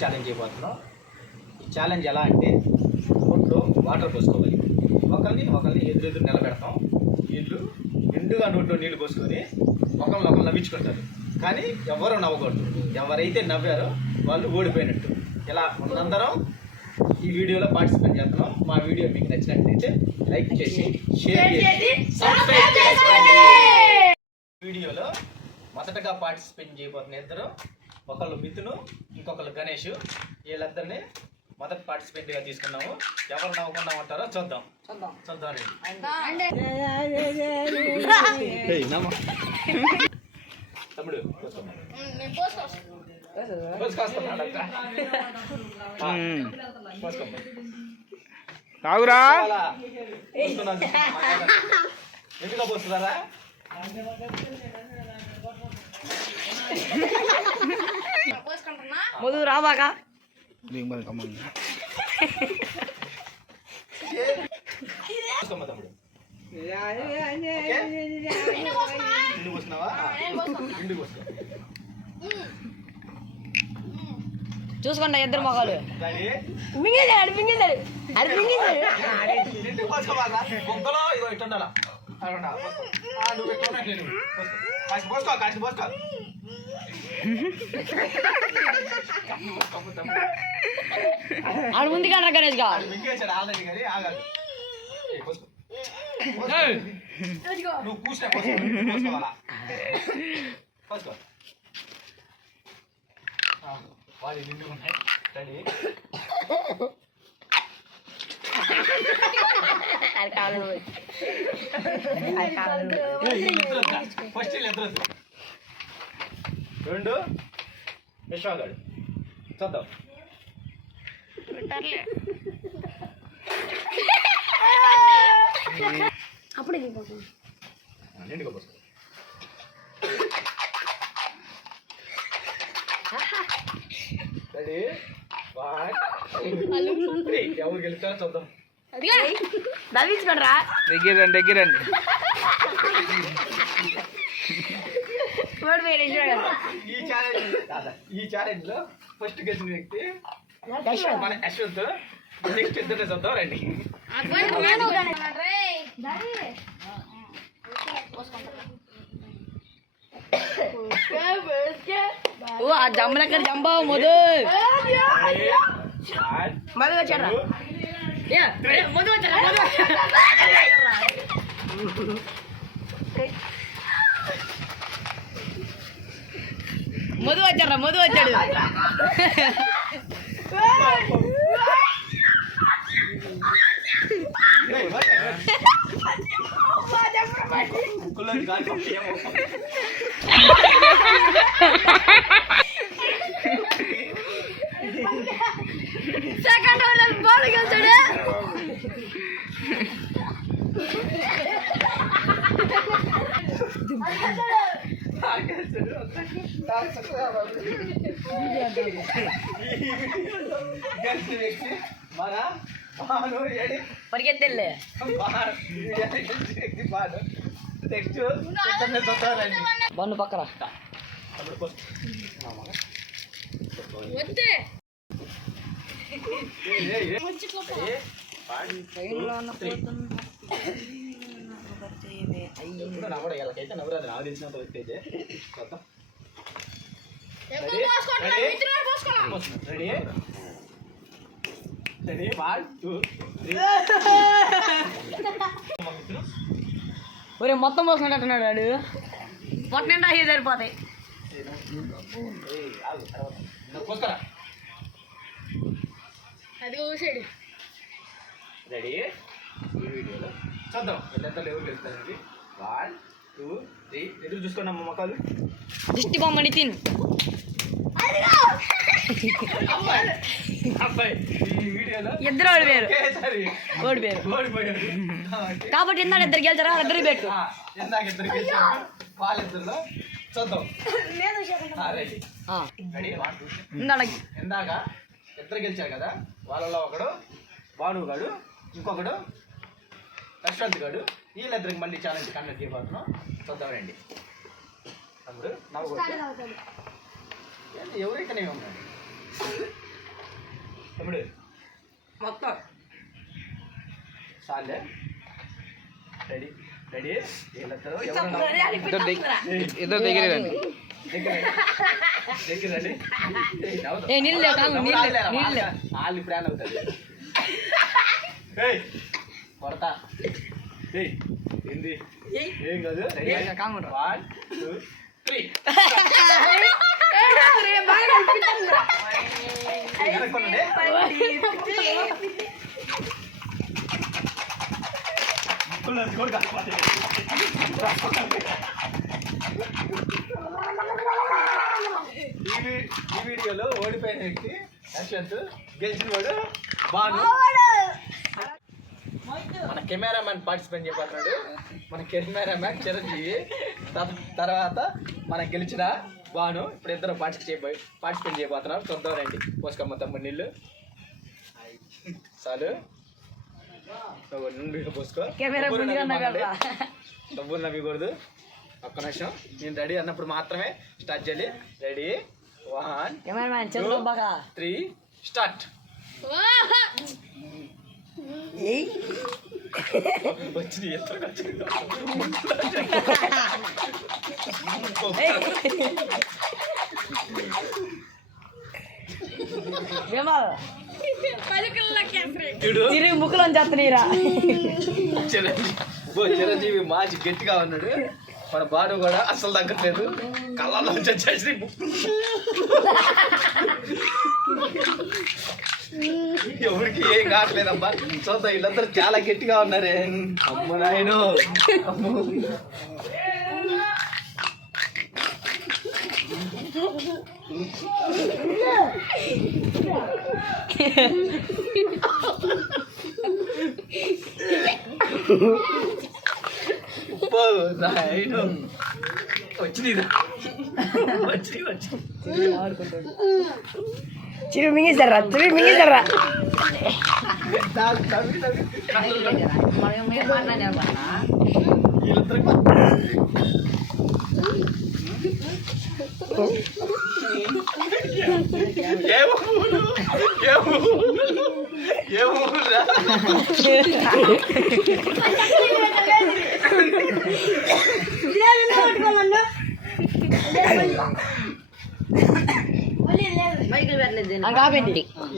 Challenge చేయబోతున్నాం. ఈ challenge ఎలా అంటే నోట్లో వాటర్ పోసుకోవాలి. ఒకరిని ఎదురెదురు నిలబెడతాం. వీళ్ళు నిండుగా నోట్లో నీళ్లు పోసుకొని ఒకరు నవ్వించుకుంటారు. కానీ ఎవరు నవ్వకూడదు. ఎవరైతే నవ్వారో వాళ్ళు ఓడిపోయినట్టు. ఇలా మనందరం ఈ వీడియోలో పార్టిసిపేట్ చేస్తున్నాం. మా వీడియో మీకు నచ్చినట్లయితే లైక్ చేసి షేర్ చేసి సబ్స్క్రైబ్ చేసుకోండి. వీడియోలో మొదటగా పార్టిసిపేట్ చేయబోతున్న ఇద్దరు, ఒకళ్ళు మిథును, ఇంకొకళ్ళు గణేష్. వీళ్ళిద్దరిని మొదటి పార్టిసిపేట్గా తీసుకున్నాము. ఎవరు నవ్వకుండా ఉంటారో చూద్దాం తమ్ముడు తాగురా ఎందుకు పోస్తున్నారా? ముందు రాబాగా తమ్ముడు ఇంటికి పోస్తున్నావా? ఇంటికి పోస్తా చూసుకోండి ఇద్దరు మొగాలు బొక్కలో ఇగో ఇట్టుండాలా నువ్వు పోసుకో కాసి పోసుకో. ఆడు ముందు కానీ గణేష్ గా మింగేశాడు ఆల్రెడీ కానీ ఆగాలి. నువ్వు కూర్చున్నా పోసుకోవాలా? పోసుకో. వాళ్ళు నిండు ఉన్నాయి. రెడీ? ఫస్ట్ ఎదురు రెండు విశ్వాగాడు చూద్దాం. అప్పుడే నిండుగా పోసుకో. రెడీ? ఎవరు గెలుస్తారో చూద్దాం. నవ్వించుకోండి రా. దగ్గరండి ఈ ఛాలెంజ్ లో ఫస్ట్ గెలిచిన వ్యక్తి మన యశ్వంత్. నెక్స్ట్ ఇద్దరు చూద్దాం రండి. ఓ ఆ జమ్మలక్కడ జంబా మొదలు మొదలు వచ్చారా? మొదలు వచ్చారా? మొదలు వచ్చారా? మొదలు వచ్చాడు. సెకండ్ బాల్ గెలిచాడు. పరిగెత్తెళ్ళే నెక్స్ట్ బండు పక్కన వీళ్ళకైతే నవ్వురాదు. నాకు తెలిసినంత వ్యక్తి అయితే రెడీ? రెడీ? 1 2 3. ఒరే మొత్తం పోసుకున్నట్టున్నాడు వాడు. పొట్ట నిండా అయ్యి సరిపోతాయి. పోసుకోరా. అది ఊసాడు. రెడీ? ఈ వీడియోలో చూద్దాం వీళ్ళందరూ ఎవరు గెలుస్తారండి. 1 2 3 ఎదురు చూసుకోండి అమ్మ మొక్కలు. దిష్టి బొమ్మని తిను. ఇద్దరు ఓడిపోయారు కాబట్టి ఇందాక ఇద్దరు గెలిచారా? ఇద్దరు పెట్టు. వాళ్ళిద్దరులో చూద్దాం. ఇందాక ఇద్దరు గెలిచారు కదా, వాళ్ళలో ఒకడు భానుగాడు, ఇంకొకడు యశ్వంత్ గాడు. వీళ్ళిద్దరికి మళ్ళీ ఛాలెంజ్ కండక్ట్ చేయబోతున్నాం. చూద్దాం రండి. తమ్ముడు నవ్వు ఎవరైతేనే ఉన్నాడు. తమ్ముడు మొత్తం చాలే రెడీ రెడీ వీళ్ళిద్దరూ ఇద్దరు దగ్గర రండి. దగ్గర రండి ఏ నీళ్ళు లేవు, తాగు, నీళ్ళు లేవు, నీళ్ళు లేవు. వాళ్ళు ఇప్పుడు ఏం అవుతుంది కొడతా ఏంది ఏం కాదు కాంగుండ్రా. 1 2 3 వెనక్కొండి ఈ వీడియోలో ఓడిపోయిన వ్యక్తి యశ్వంత్, గెలిచిన వాడు బాను. మన కెమెరామ్యాన్ పార్టిసిపేట్ చేయబోతున్నాడు. మన కెమెరామ్యాన్ చిరంజీవి, తర్వాత మన గెలిచిన బాను. ఇప్పుడు ఇద్దరు పార్టిసిపేట్ చేయబోతున్నారు. చూద్దాం రండి. పోసుకోమ్మ తమ్ముడు నీళ్ళు చాలు. నుండి పోసుకో. కెమెరా ముందుగా ఉన్నా కదా. డబ్బులు నవ్వకూడదు. ఒక్క నిమిషం, నేను రెడీ అన్నప్పుడు మాత్రమే స్టార్ట్ చేయాలి. రెడీ 1 కెమెరామ్యాన్ చదువు బాగా 3 స్టార్ట్. వచ్చింది ఎత్తు వచ్చింది. తిరిగి ముక్కులో చేస్తున్నాయిరా. చిరంజీవి మాచి గట్టిగా ఉన్నాడు. మన బాను కూడా అసలు తగ్గట్లేదు. కళ్ళలో వచ్చేసి ఎవరికి ఏం కావట్లేదమ్మా. చూద్దాం, వీళ్ళందరూ చాలా గట్టిగా ఉన్నారే. అమ్మ నాయను అమ్మ. నాయను వచ్చింది వచ్చి చిరు మింగేశారా, చిరు మింగేశారా.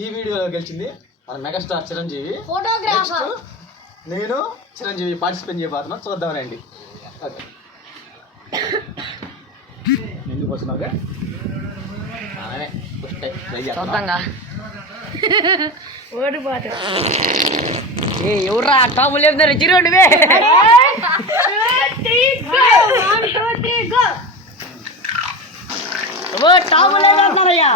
ఈ వీడియోలో గెలిచింది మన మెగాస్టార్ చిరంజీవి. ఫోటోగ్రాఫర్. నేను చిరంజీవి పార్టిసిపేట్ చేయబోతున్నా. చూద్దాం రండి. ఎందుకు వస్తున్నావుగా చూద్దాంగా. ఓడిపోతా. ఏ ఎవర్రా టాపు లేపుతారు చిరుండివే. టాపు లేదంటారయ్యా.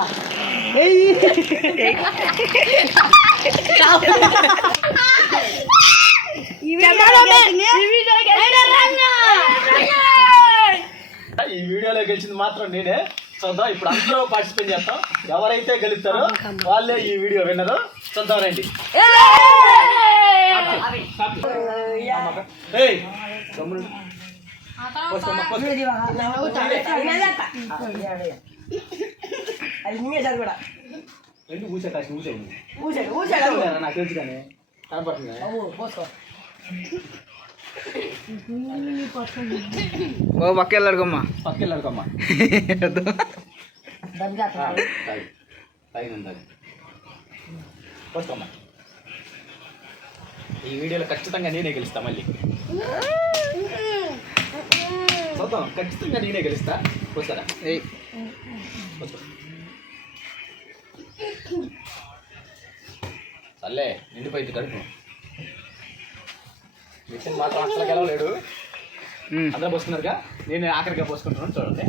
ఈ వీడియోలో గెలిచింది మాత్రం నేనే. చూద్దాం, ఇప్పుడు అందరూ పార్టిసిపేట్ చేస్తాం. ఎవరైతే గెలుస్తారో వాళ్ళే ఈ వీడియో విన్నరు. చూద్దాం రండి. ఎందుకు ఊసే కాసి ఊసేయండి. నాకు తెలుసు కానీ కనపడుతుంది. ఓ పక్క వెళ్ళాడుకోమ్మా. పక్కెళ్ళాడుకోమ్మా. పోసుకోమ్మా. ఈ వీడియోలో ఖచ్చితంగా నేనే గెలుస్తా. మళ్ళీ చూద్దాం, ఖచ్చితంగా నేనే గెలుస్తా. పోస్తారా? సర్లే, నిండిపోయింది కడుపు. మిషన్ మాత్రం అసలు గెలవలేడు. అందరూ పోస్తున్నారుగా, నేను ఆఖరిగా పోసుకుంటున్నాను. చూడండి.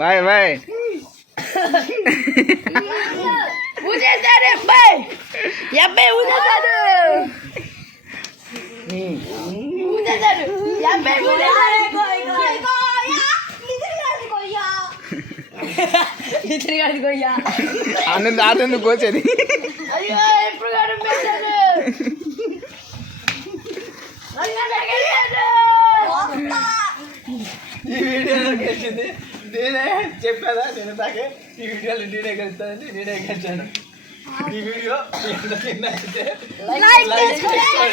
Bye bye. ఊసేశాడు అబ్బాయి. ఈ అబ్బాయి ఊసేశాడు. ఊసేశాడు. ఈ అబ్బాయి ఊసేశాడు. ఇతని గాడిది కొయ్యా. అన్నం దాటెందుకు కోసేది. అయ్యో ఎప్పుడు గాడు పెట్టాడు. అయ్యో నాకెళ్ళాడు. ఈ వీడియోలో గెలిచింది నేనే చెప్పాదా, నేను నాకే ఈ వీడియోలో నేనే గెలుస్తానని నేనే గెలిచాను. ఈ వీడియో నచ్చితే లైక్ చేసుకోండి.